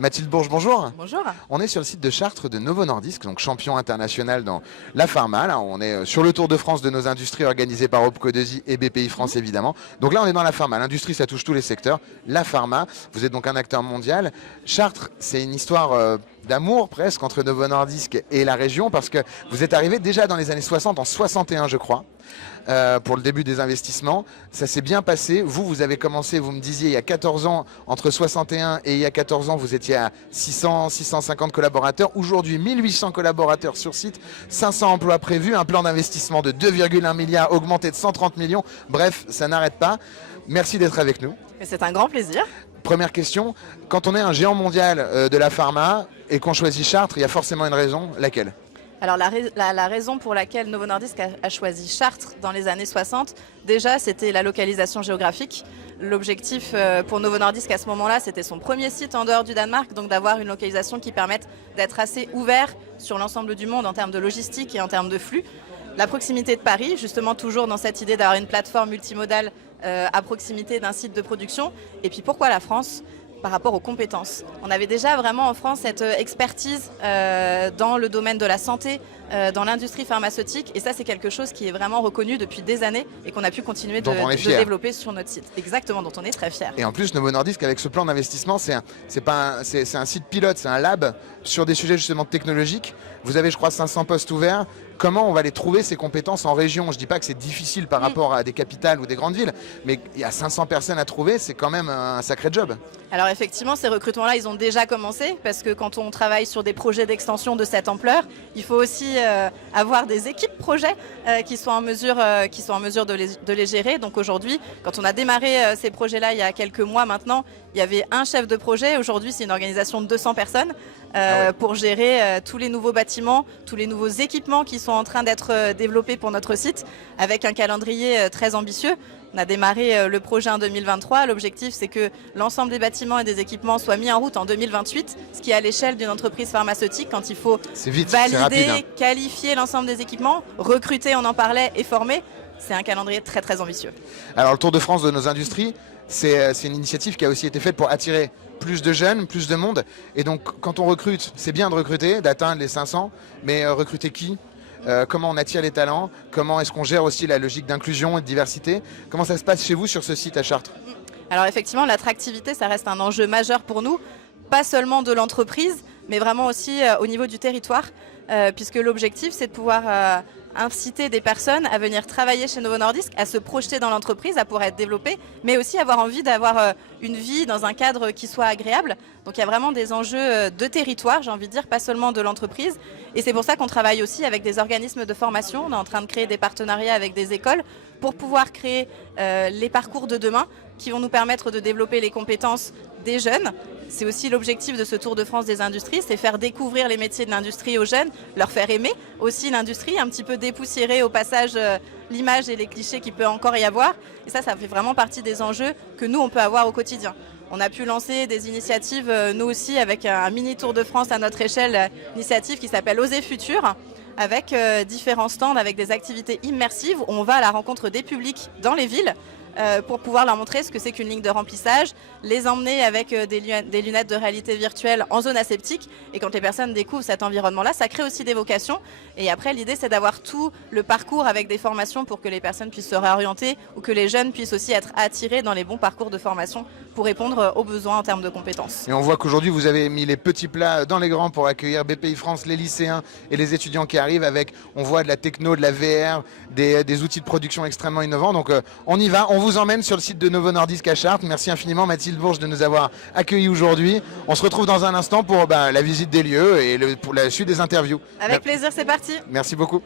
Mathilde Bourges, bonjour. Bonjour. On est sur le site de Chartres de Novo Nordisk, donc champion international dans la pharma. Là, on est sur le Tour de France de nos industries organisé par Opco2i et BPI France évidemment. Donc là, on est dans la pharma. L'industrie, ça touche tous les secteurs. La pharma, vous êtes donc un acteur mondial. Chartres, c'est une histoire d'amour presque entre Novo Nordisk et la région parce que vous êtes arrivé déjà dans les années 60, en 61 je crois. Pour le début des investissements. Ça s'est bien passé. Vous avez commencé, vous me disiez, il y a 14 ans, entre 61 et il y a 14 ans, vous étiez à 600, 650 collaborateurs. Aujourd'hui, 1800 collaborateurs sur site, 500 emplois prévus, un plan d'investissement de 2,1 milliards augmenté de 130 millions. Bref, ça n'arrête pas. Merci d'être avec nous. C'est un grand plaisir. Première question, quand on est un géant mondial de la pharma et qu'on choisit Chartres, il y a forcément une raison. Laquelle ? Alors la raison pour laquelle Novo Nordisk a choisi Chartres dans les années 60, déjà c'était la localisation géographique. L'objectif pour Novo Nordisk à ce moment-là, c'était son premier site en dehors du Danemark, donc d'avoir une localisation qui permette d'être assez ouvert sur l'ensemble du monde en termes de logistique et en termes de flux. La proximité de Paris, justement toujours dans cette idée d'avoir une plateforme multimodale à proximité d'un site de production. Et puis pourquoi la France ? Par rapport aux compétences. On avait déjà vraiment en France cette expertise dans le domaine de la santé, dans l'industrie pharmaceutique, et ça c'est quelque chose qui est vraiment reconnu depuis des années et qu'on a pu continuer de développer sur notre site. Exactement, dont on est très fiers. Et en plus, Novo Nordisk, avec ce plan d'investissement, c'est un site pilote, c'est un lab sur des sujets justement technologiques. Vous avez, je crois, 500 postes ouverts. Comment on va les trouver, ces compétences en région ? Je ne dis pas que c'est difficile par rapport à des capitales ou des grandes villes, mais il y a 500 personnes à trouver, c'est quand même un sacré job. Alors effectivement, ces recrutements-là, ils ont déjà commencé, parce que quand on travaille sur des projets d'extension de cette ampleur, il faut aussi avoir des équipes projets qui soient en mesure de les gérer. Donc aujourd'hui, quand on a démarré ces projets-là il y a quelques mois maintenant, il y avait un chef de projet. Aujourd'hui, c'est une organisation de 200 personnes pour gérer tous les nouveaux bâtiments, tous les nouveaux équipements qui sont en train d'être développés pour notre site, avec un calendrier très ambitieux. On a démarré le projet en 2023. L'objectif, c'est que l'ensemble des bâtiments et des équipements soient mis en route en 2028, ce qui est à l'échelle d'une entreprise pharmaceutique quand il faut valider, qualifier l'ensemble des équipements, recruter, on en parlait, et former. C'est un calendrier très très ambitieux. Alors le Tour de France de nos industries, c'est une initiative qui a aussi été faite pour attirer plus de jeunes, plus de monde. Et donc quand on recrute, c'est bien de recruter, d'atteindre les 500, mais recruter qui ? Comment on attire les talents, comment est-ce qu'on gère aussi la logique d'inclusion et de diversité. Comment ça se passe chez vous sur ce site à Chartres ? Alors effectivement, l'attractivité, ça reste un enjeu majeur pour nous, pas seulement de l'entreprise, mais vraiment aussi au niveau du territoire, puisque l'objectif, c'est de pouvoir inciter des personnes à venir travailler chez Novo Nordisk, à se projeter dans l'entreprise, à pouvoir être développées, mais aussi avoir envie d'avoir une vie dans un cadre qui soit agréable. Donc il y a vraiment des enjeux de territoire, j'ai envie de dire, pas seulement de l'entreprise. Et c'est pour ça qu'on travaille aussi avec des organismes de formation. On est en train de créer des partenariats avec des écoles pour pouvoir créer les parcours de demain qui vont nous permettre de développer les compétences des jeunes. C'est aussi l'objectif de ce Tour de France des industries, c'est faire découvrir les métiers de l'industrie aux jeunes, leur faire aimer aussi l'industrie, un petit peu dépoussiérer au passage l'image et les clichés qu'il peut encore y avoir. Et ça fait vraiment partie des enjeux que nous, on peut avoir au quotidien. On a pu lancer des initiatives, nous aussi, avec un mini Tour de France à notre échelle, initiative qui s'appelle Oser Futur, avec différents stands, avec des activités immersives où on va à la rencontre des publics dans les villes, pour pouvoir leur montrer ce que c'est qu'une ligne de remplissage, les emmener avec des lunettes de réalité virtuelle en zone aseptique. Et quand les personnes découvrent cet environnement-là, ça crée aussi des vocations. Et après, l'idée, c'est d'avoir tout le parcours avec des formations pour que les personnes puissent se réorienter ou que les jeunes puissent aussi être attirés dans les bons parcours de formation pour répondre aux besoins en termes de compétences. Et on voit qu'aujourd'hui, vous avez mis les petits plats dans les grands pour accueillir BPI France, les lycéens et les étudiants qui arrivent avec, on voit de la techno, de la VR, des outils de production extrêmement innovants. Donc on y va, on vous emmène sur le site de Novo Nordisk à Chartres. Merci infiniment Mathilde Bourges de nous avoir accueillis aujourd'hui. On se retrouve dans un instant pour la visite des lieux et pour la suite des interviews. Avec plaisir, c'est parti. Merci beaucoup.